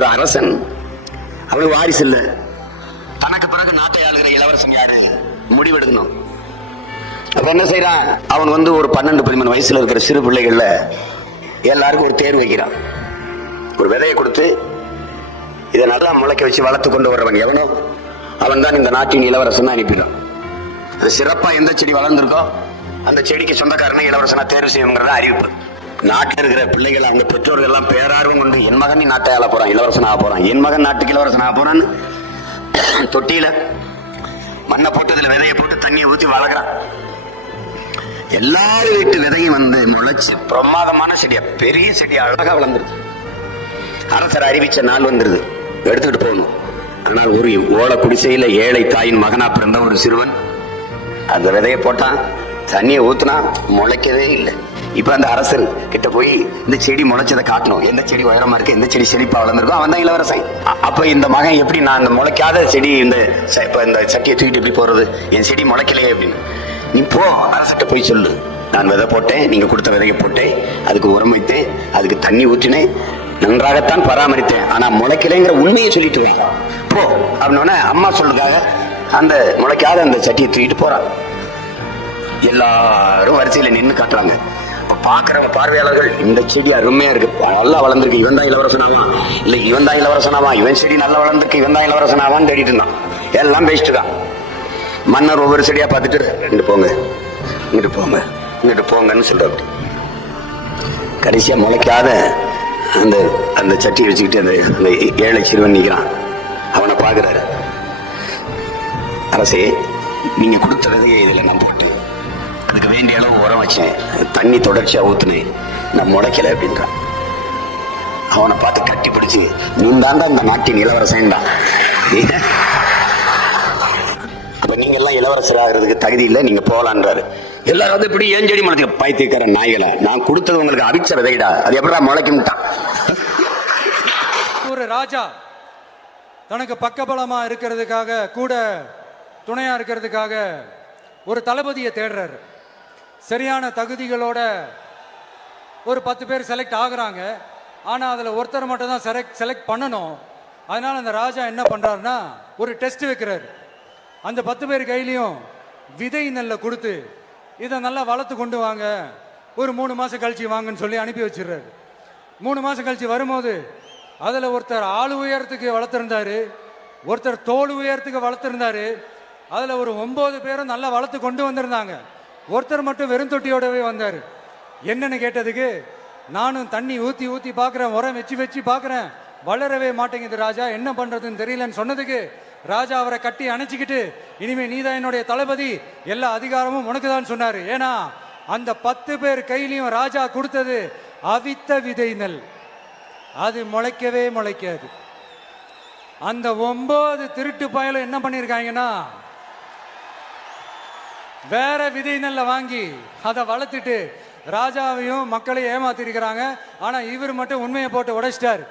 ஒரு அரசன், அவனுக்கு வாரிசு இல்ல, தனக்கு பிறகு நாட்டை ஆளுகிற இளவரசன் யாரு முடிவெடுக்கணும். அப்ப என்ன செய்யறான், அவன் ஒரு 12-13 வயசுல இருக்கிற சிறு பிள்ளைகள்ல எல்லாருக்கும் ஒரு தேர்வு வைக்கிறான். ஒரு விதையை கொடுத்து இதை நல்லா முளைக்க வச்சு வளர்த்து கொண்டு வரவன் எவனோ அவன் தான் இந்த நாட்டின் இளவரசன் அனுப்பிடும். அது சிறப்பா எந்த செடி வளர்ந்துருக்கோ அந்த செடிக்கு சொந்தக்காரனை இளவரசனா தேர்வு செய்யணுங்கிறத அறிவிப்பு. நாட்டில் இருக்கிற பிள்ளைகள் அவங்க பெற்றோர்கள் எல்லாம் பேரார்வம் கொண்டு, என் மகன் நாட்டை ஆள போறான், இளவரசன் ஆக போறான், என் மகன் நாட்டுக்கு இளவரசன் ஆக போறான்னு தொட்டியில மண்ணை போட்டதுல விதையை போட்டு தண்ணியை ஊற்றி வளர்க்குறான். எல்லாரும் வீட்டு விதையும் முளைச்சு பிரமாதமான செடியா, பெரிய செடியா அழகா வளர்ந்துருது. அரசர் அறிவிச்ச நாள் வந்துருது, எடுத்துக்கிட்டு போகணும். ஆனால் ஒரு ஓலை குடிசையில ஏழை தாயின் மகனா பிறந்த ஒரு சிறுவன் அந்த விதையை போட்டான், தண்ணியை ஊத்துனா முளைக்கவே இல்லை. இப்ப அந்த அரசர் கிட்ட போய் இந்த செடி முளைச்சதை காட்டணும், எந்த செடி உயரமா இருக்கு, எந்த செடி செழிப்பா வளர்ந்துருக்கோ அவன் தான் இளவரசன். அப்ப இந்த மகன் எப்படி, நான் இந்த முளைக்காத செடி இந்த சட்டியை தூக்கிட்டு எப்படி போறது, என் செடி முளைக்கலையே அப்படின்னு. நீ போ அரசர்கிட்ட போய் சொல்லு, நான் விதை போட்டேன், நீங்க கொடுத்த விதையை போட்டேன், அதுக்கு உரம் வைத்தேன், அதுக்கு தண்ணி ஊற்றினேன், நன்றாகத்தான் பராமரித்தேன், ஆனா முளைக்கலைங்கிற உண்மையை சொல்லிட்டு வை போ அப்படின்னா அம்மா சொல்றதுக்காக அந்த முளைக்காத அந்த சட்டியை தூக்கிட்டு போறான். எல்லாரும் வரிசையில நின்று காட்டுறாங்க. பாக்குறவங்க பார்வையாளர்கள், இந்த செடி அருமையா இருக்கு, நல்லா வளர்ந்துருக்கு, இவன் தான் இளவரசனாவான், இல்ல இவன் தான் இளவரசனாவான், இவன் செடி நல்லா வளர்ந்துருக்கு, இவன் தான் இளவரசனாவான்னு தேடிட்டு இருந்தான். எல்லாம் பேசிட்டு இருக்கான். மன்னர் ஒவ்வொரு செடியா பார்த்துட்டு, இங்கிட்டு போங்க, இங்கிட்டு போங்க, இங்கிட்டு போங்கன்னு சொல்றாரு. கடைசியா முளைக்காத அந்த அந்த சட்டியை வச்சுக்கிட்டு அந்த ஏழை சிறுவன் நிற்கிறான். அவனை பார்க்கிறாரு. அரசே, நீங்க கொடுத்த விதையை இதுல நான் போட்டு அதுக்கு வேண்டிய அளவு உரம் வச்சேன், தண்ணி தொடர்ச்சியா ஊத்துனேன், நான் முளைக்கல அப்படின்றான். அவனை பார்த்து கட்டி பிடிச்சு, நீ தான் இந்த நாட்டின் இளவரசன் தான், அப்ப நீங்க எல்லாம் இளவரசர் ஆகிறதுக்கு தகுதி இல்லை, நீங்க போகலான்றாரு. எல்லாரும் இப்படி ஏன் செடி முளைக்க, பைத்தியக்கார நாய்களை, நான் கொடுத்தது உங்களுக்கு அவிச்ச விதைடா, அது எப்படா முளைக்கும்ட்டான். ஒரு ராஜா தனக்கு பக்கபலமா இருக்கிறதுக்காக, கூட துணையா இருக்கிறதுக்காக ஒரு தளபதியை தேடுறாரு. சரியான தகுதிகளோட ஒரு 10 பேர் செலக்ட் ஆகுறாங்க. ஆனா அதுல ஒருத்தர் மட்டும் தான் செலக்ட் பண்ணணும். அதனால அந்த ராஜா என்ன பண்றாருன்னா ஒரு டெஸ்ட் வைக்கிறாரு. அந்த 10 பேர் கையிலையும் விதை நெல்லை கொடுத்து, இதை நல்லா வளர்த்து கொண்டு வாங்க, ஒரு 3 மாசம் கழிச்சு வாங்கன்னு சொல்லி அனுப்பி வச்சிடுறாரு. 3 மாசம் கழிச்சு வரும்போது அதுல ஒருத்தர் ஆள் உயரத்துக்கு வளர்த்திருந்தாரு, ஒருத்தர் தோல் உயரத்துக்கு வளர்த்திருந்தாரு. அதுல ஒரு 9 பேரும் நல்லா வளர்த்து கொண்டு வந்திருந்தாங்க. ஒருத்தர் மட்டும் வெறும் தொட்டியோடவே வந்தாரு. என்னன்னு கேட்டதுக்கு, நானும் தண்ணி ஊத்தி ஊத்தி பாக்குறேன், உரம் வச்சு வச்சு பாக்குறேன், வளரவே மாட்டேங்குது ராஜா, என்ன பண்றதுன்னு தெரியலன்னு சொன்னதுக்கு ராஜா அவரை கட்டி அணைச்சிக்கிட்டு, இனிமே நீதான் என்னுடைய தளபதி, எல்லா அதிகாரமும் உனக்கு தான் சொன்னாரு. ஏன்னா அந்த 10 பேர் கையிலையும் ராஜா கொடுத்தது அவித்த விதை நெல், அது முளைக்கவே முளைக்காது. அந்த 9 திருட்டு பயலும் என்ன பண்ணிருக்காங்கன்னா, வேற விதை நெல்லை வாங்கி அதை வளர்த்துட்டு ராஜாவையும் மக்களையும் ஏமாத்திருக்கிறாங்க. ஆனா இவர் மட்டும் உண்மையை போட்டு உடைச்சிட்டார்.